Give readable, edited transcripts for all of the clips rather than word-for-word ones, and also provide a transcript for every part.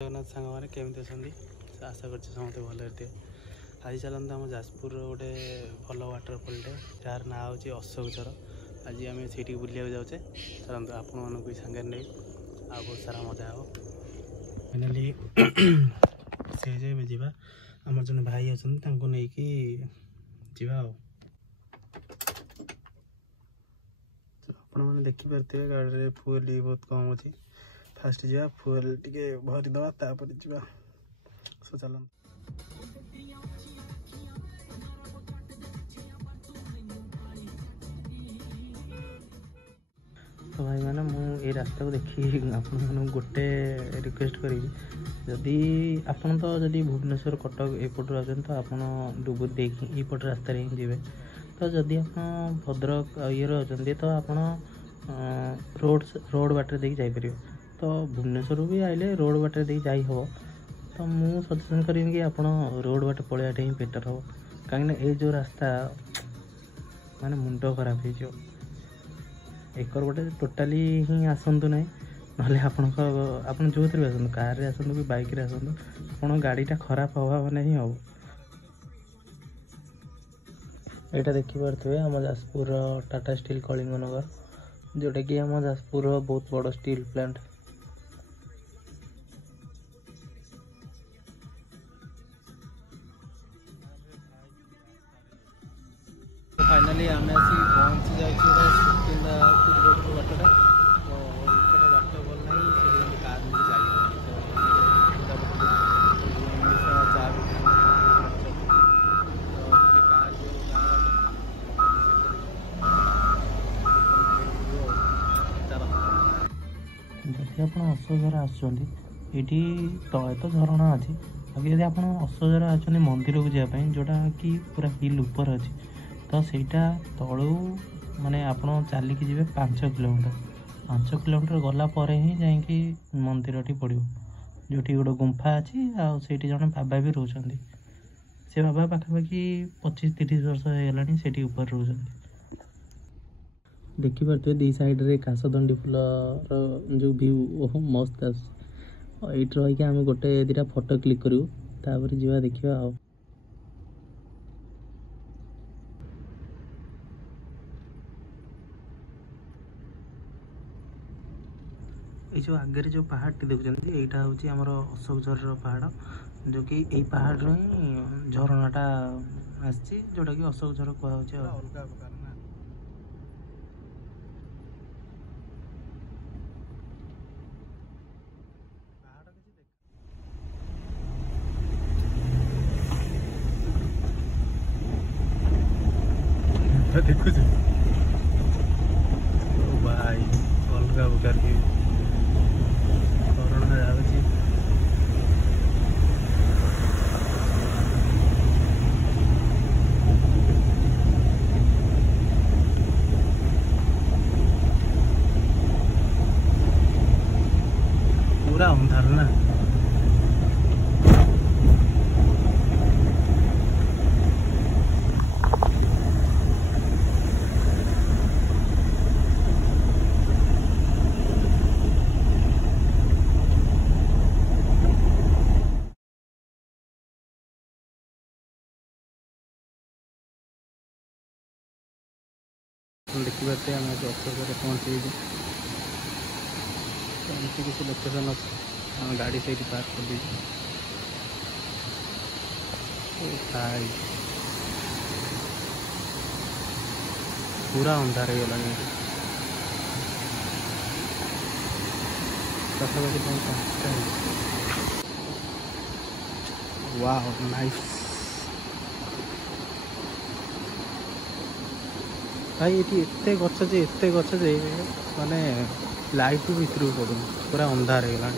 जगन्नाथ सांग मैंने केमी अच्छा आशा कर समस्त भले थे। आज चलते आम जाजपुर गोटे भल वाटरफलटे जार ना हूँ अशोकझर। आज आम से बुलाक जाऊे चलते आपण मानक भी सांगे नहीं आ बहुत सारा मजा हो फाइनाली से जावा आम जन भाई अच्छा नहीं कि जा मैंने देखिपे गाड़ी फुएल बहुत कम अच्छी फास्ट जा फुएल टे भरीदे तापर जा सो चल तो भाई मैंने मुझे रास्ता को देखी आप गोटे रिक्वेस्ट करी जदि आपन तो जदि भुवनेश्वर कटक एपट आते तो आप डुबुर देखिए यपट रास्तार ही जी तो जदि आप भद्रक ये अच्छा तो आप रोड बाटर देख जापर तो भुवनेश्वर भी आइले रोड बाटर देख जाई हो तो मुझे सजेसन करी कि आप रोड बाट पलैया ही बेटर हम कहीं जो रास्ता माने मुंड खराब हो एकर गोटे टोटाली ही आसतु ना ना आप जो भी आसतु कार आसतु कि बाइक आसतु आप गाड़ीटा खराब हवा मैंने ही हम यहाँ देखिपे आम जाजपुर टाटा स्टील कलिंगनगर जोटा कि आम जाजपुर बहुत बड़ स्टील प्लांट। फाइनाली आम आसी पहुँची जाइए बाटर तो इपटे बाट भल ना कार जदि आप अशोकझर आसुँच तले तो झरणा अच्छी बाकी जब आप अशोकझर आसुँच मंदिर को जावाई जोटा कि पूरा हिल ऊपर अच्छी तो सहीटा तलू माने आप चलिकी जी 5 किलोमीटर गलापर ही जाकि मंदिर पड़ो जो गोटे गुंफा अच्छी आठी जन बाबा भी रोच से बाबा पाखापाखि 25-30 वर्ष होगा से ऊपर रोच देखिपे दी साइड्रे काशदंडी फुल जो व्यू ओह मस्त आस ये रही आम गोटे 2टा फोटो क्लिक करूँ तापर जा देखा आ ये जो आगे जो पहाड़ टी देखुं यहाँ हूँ आमर अशोकझर पहाड़ जो कि यही पहाड़ ही झरनाटा आसी जोटा कि अशोकझर कहु देखु भाई अलग प्रकार की करोना जाऊँगी पूरा अंधार ना देखिए आम अशोकझर पहुँचे किसी लोकेशन अच्छे गाड़ी से पार्क कर दी पूरा अंधार हो गला पाखापाखि वाह नाइस भाई ये एते गछ जे माने लाइट भीतर पड़ू पूरा अंधार हो गला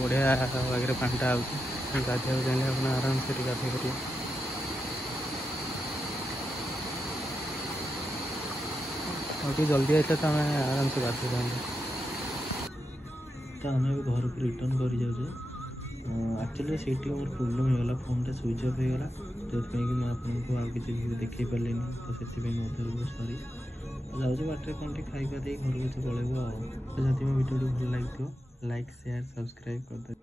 बढ़िया आगे पाटा आगे गाधे चाहिए आराम से गाधे कर जल्दी आते तो आम आराम से गाधे पाते तो आम घर को रिटर्न कर जाऊे एक्चुअली ସେଇଠି ମୋର ପ୍ରୋବ୍ଲେମ୍ ହେଇଗଲା, ଫୋନ୍ଟା ସୁଇଚ୍ ଅଫ୍ ହେଇଗଲା, ଯେଉଁଥିପାଇଁ କି ମୁଁ ଆପଣଙ୍କୁ ଆଉ କିଛି ଭିଡ଼ିଓ ଦେଖାଇ ପାରିଲିନି। ତ ସେଥିପାଇଁ ମୋ ତରଫରୁ ସରି। ଯାଉଛି ବାଟରେ କ'ଣ ଟିକେ ଖାଇବା ଦେଇ ଘରକୁ ପଳେଇବ ଆଉ। ଯଦି ମୋ ଭିଡ଼ିଓଟି ଭଲ ଲାଗିଥିବ ଲାଇକ୍ ସେୟାର ସବସ୍କ୍ରାଇବ୍ କରିଦେବେ।